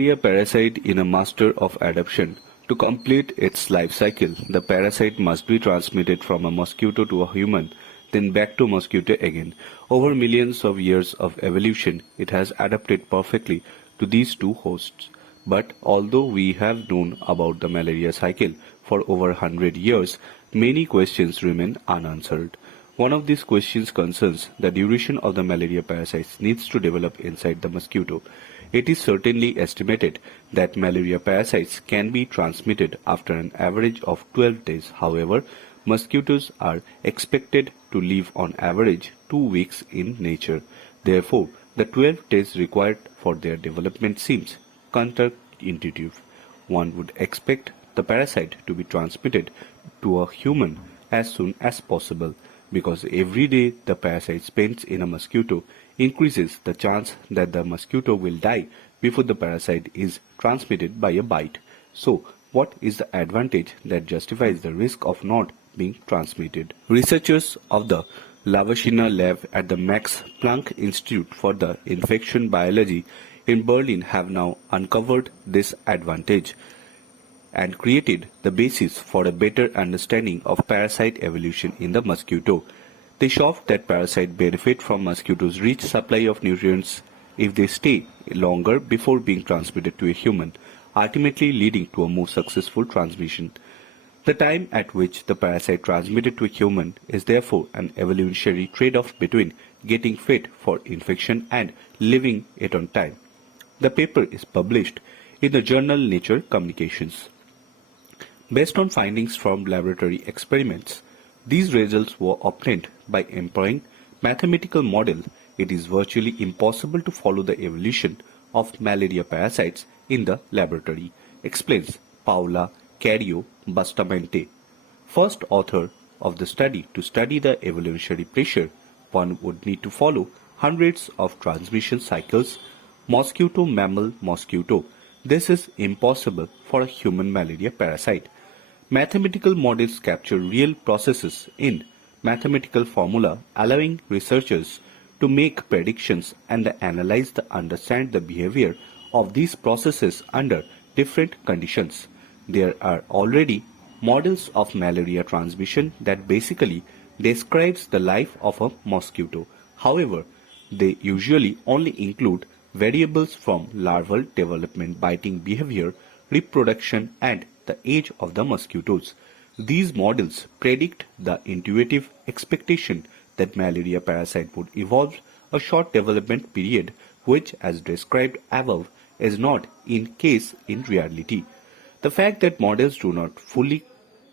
malaria parasite is a master of adaptation. To complete its life cycle, the parasite must be transmitted from a mosquito to a human, then back to mosquito again. Over millions of years of evolution, it has adapted perfectly to these two hosts. But although we have known about the malaria cycle for over 100 years, many questions remain unanswered. One of these questions concerns the duration of the malaria parasites needs to develop inside the mosquito. It is certainly estimated that malaria parasites can be transmitted after an average of 12 days. However, mosquitoes are expected to live on average 2 weeks in nature. Therefore, the 12 days required for their development seems counterintuitive. One would expect the parasite to be transmitted to a human as soon as possible, because every day the parasite spends in a mosquito increases the chance that the mosquito will die before the parasite is transmitted by a bite. So, what is the advantage that justifies the risk of not being transmitted? Researchers of the Lavashina lab at the Max Planck Institute for the Infection Biology in Berlin have now uncovered this advantage and created the basis for a better understanding of parasite evolution in the mosquito. They showed that parasites benefit from mosquitoes' rich supply of nutrients if they stay longer before being transmitted to a human, ultimately leading to a more successful transmission. The time at which the parasite transmitted to a human is therefore an evolutionary trade-off between getting fit for infection and living it on time. The paper is published in the journal Nature Communications. Based on findings from laboratory experiments, these results were obtained by employing mathematical models. It is virtually impossible to follow the evolution of malaria parasites in the laboratory, explains Paola Cario Bustamante, first author of the study. To study the evolutionary pressure, one would need to follow hundreds of transmission cycles, mosquito mammal mosquito. This is impossible for a human malaria parasite. Mathematical models capture real processes in mathematical formula, allowing researchers to make predictions and analyze and understand the behavior of these processes under different conditions. There are already models of malaria transmission that basically describes the life of a mosquito. However, they usually only include variables from larval development, biting behavior, reproduction, and the age of the mosquitoes. These models predict the intuitive expectation that malaria parasite would evolve a short development period, which, as described above, is not in case in reality. The fact that models do not fully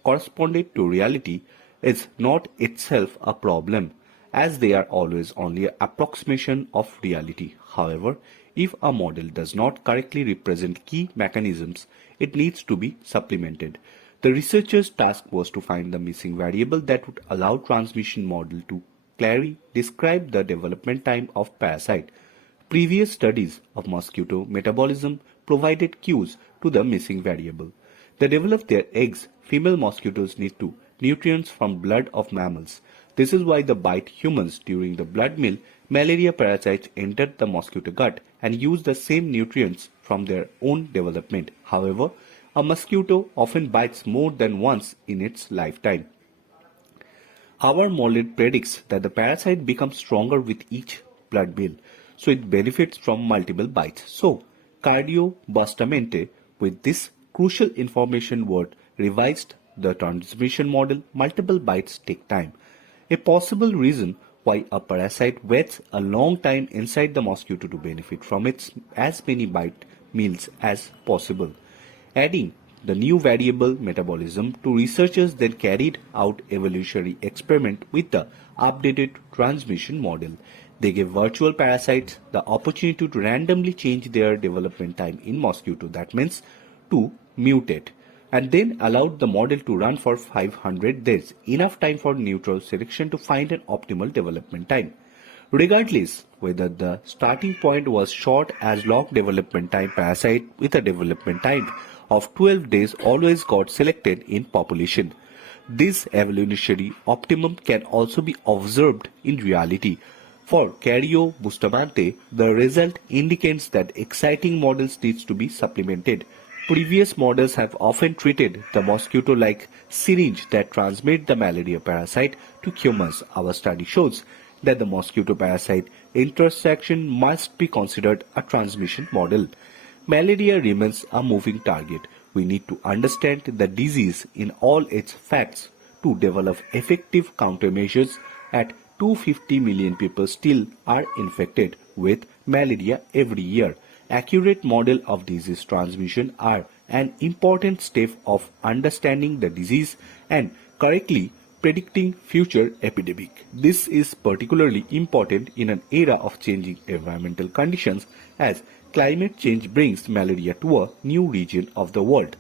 correspond to reality is not itself a problem, as they are always only an approximation of reality. However, if a model does not correctly represent key mechanisms, it needs to be supplemented. The researchers' task was to find the missing variable that would allow transmission model to clearly describe the development time of parasite. Previous studies of mosquito metabolism provided cues to the missing variable. They develop their eggs. Female mosquitoes need to nutrients from blood of mammals. This is why they bite humans. During the blood meal, malaria parasites enter the mosquito gut and use the same nutrients from their own development. However, a mosquito often bites more than once in its lifetime. Our model predicts that the parasite becomes stronger with each blood meal, so it benefits from multiple bites. So, Cardio Bustamante, with this crucial information, word revised the transmission model. Multiple bites take time. A possible reason why a parasite waits a long time inside the mosquito to benefit from its as many bite meals as possible. Adding the new variable metabolism to researchers then carried out evolutionary experiment with the updated transmission model. They gave virtual parasites the opportunity to randomly change their development time in mosquito, that means to mutate, and then allowed the model to run for 500 days, enough time for neutral selection to find an optimal development time. Regardless whether the starting point was short as long development time, parasite with a development time of 12 days always got selected in population. This evolutionary optimum can also be observed in reality. For Cario Bustamante, the result indicates that exciting models needs to be supplemented. Previous models have often treated the mosquito like syringe that transmit the malaria parasite to humans. Our study shows that the mosquito parasite intersection must be considered a transmission model. Malaria remains a moving target. We need to understand the disease in all its facts to develop effective countermeasures. At 250 million people still are infected with malaria every year. Accurate model of disease transmission are an important step of understanding the disease and correctly predicting future epidemic. This is particularly important in an era of changing environmental conditions as climate change brings malaria to a new region of the world.